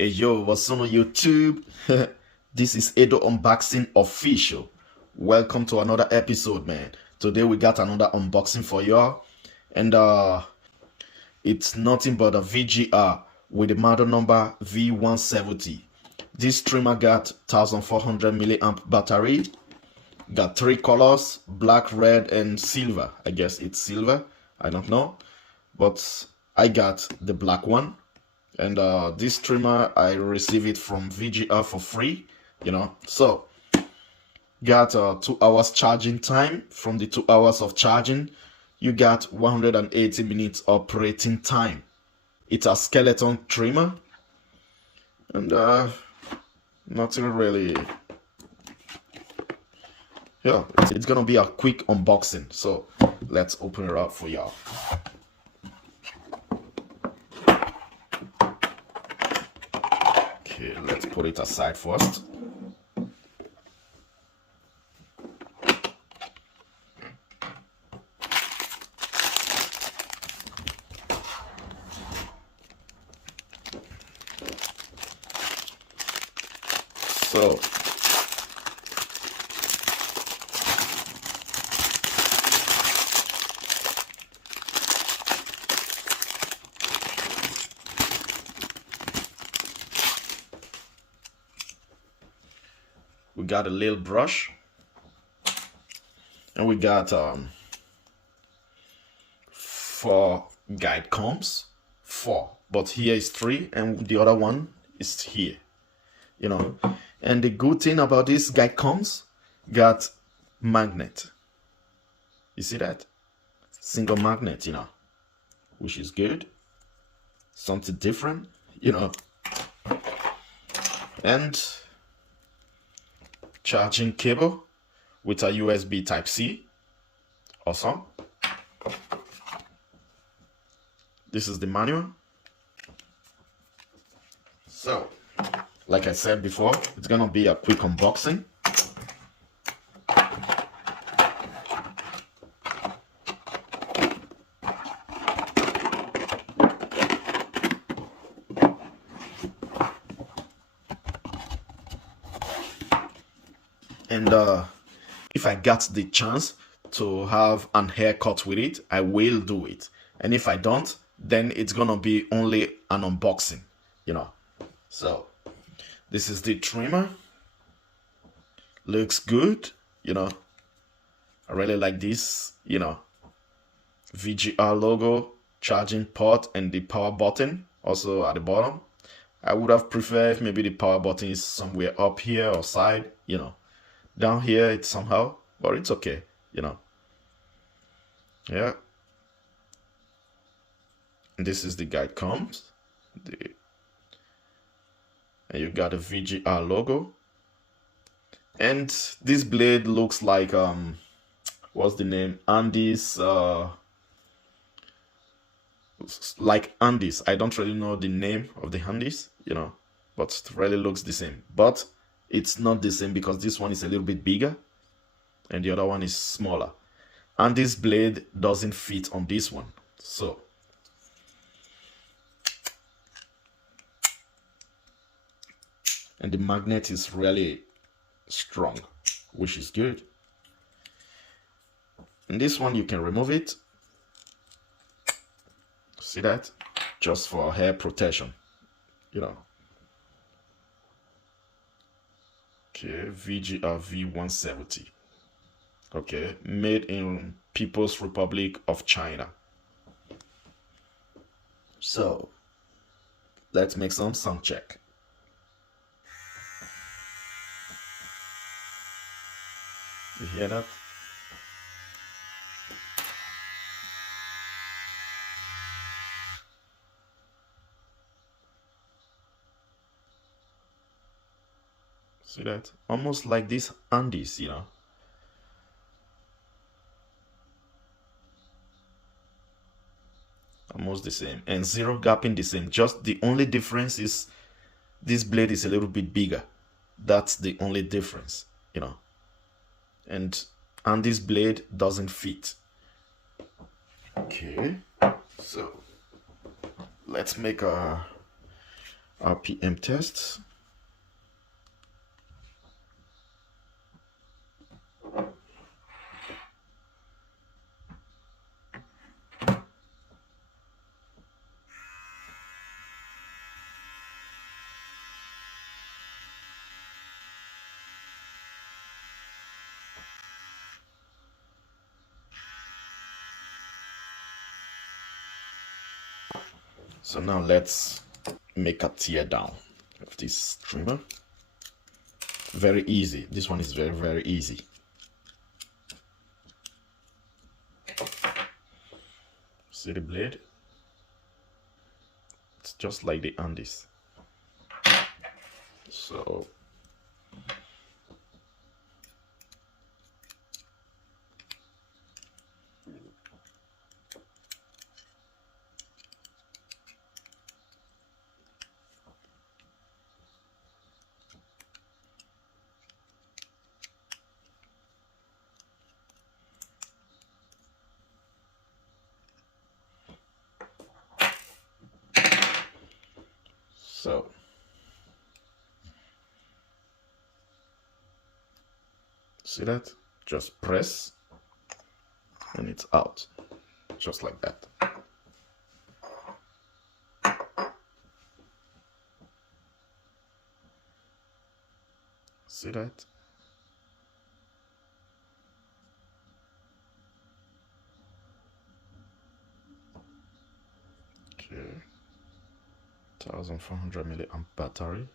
Hey yo, what's on YouTube? This is Edo Unboxing Official. Welcome to another episode, man. Today we got another unboxing for y'all. And it's nothing but a VGR with the model number V170. This trimmer got 1400 milliamp battery. Got three colors, black, red, and silver. I guess it's silver. I don't know. But I got the black one. And this trimmer, I received it from VGR for free, So, got 2 hours charging time. From the 2 hours of charging, you got 180 minutes operating time. It's a skeleton trimmer. And nothing really. Yeah, it's gonna be a quick unboxing. So, let's open it up for y'all. Okay, let's put it aside first. So, we got a little brush, and we got 4 guide combs, 4, but here is 3, and the other one is here, And the good thing about this guide combs, got magnet. You see that? Single magnet, which is good. Something different, And charging cable with a USB Type-C. Awesome. This is the manual. So, like I said before, it's gonna be a quick unboxing. And if I got the chance to have an haircut with it, I will do it. And if I don't, then it's gonna be only an unboxing, So, this is the trimmer. Looks good, I really like this, VGR logo, charging port, and the power button also at the bottom. I would have preferred if maybe the power button is somewhere up here or side, Down here it's somehow, but it's okay, Yeah. And this is the guide combs. And you got a VGR logo. And this blade looks like what's the name? Andy's like Andy's. I don't really know the name of the Andy's, but it really looks the same. But it's not the same because this one is a little bit bigger and the other one is smaller. And this blade doesn't fit on this one. So, and the magnet is really strong, which is good. And this one, you can remove it. See that? Just for hair protection, Okay, VGR V170. Okay, made in People's Republic of China. So, let's make some sound check. You hear that? See that? Almost like this Andes, Almost the same. And zero gapping the same. Just the only difference is this blade is a little bit bigger. That's the only difference, And this blade doesn't fit. Okay. So let's make a RPM test. So now let's make a tear down of this trimmer. Very easy. This one is very, very easy. See the blade? It's just like the Andes. So see that? Just press and it's out. Just like that. See that? Okay. 1400 milliamp battery.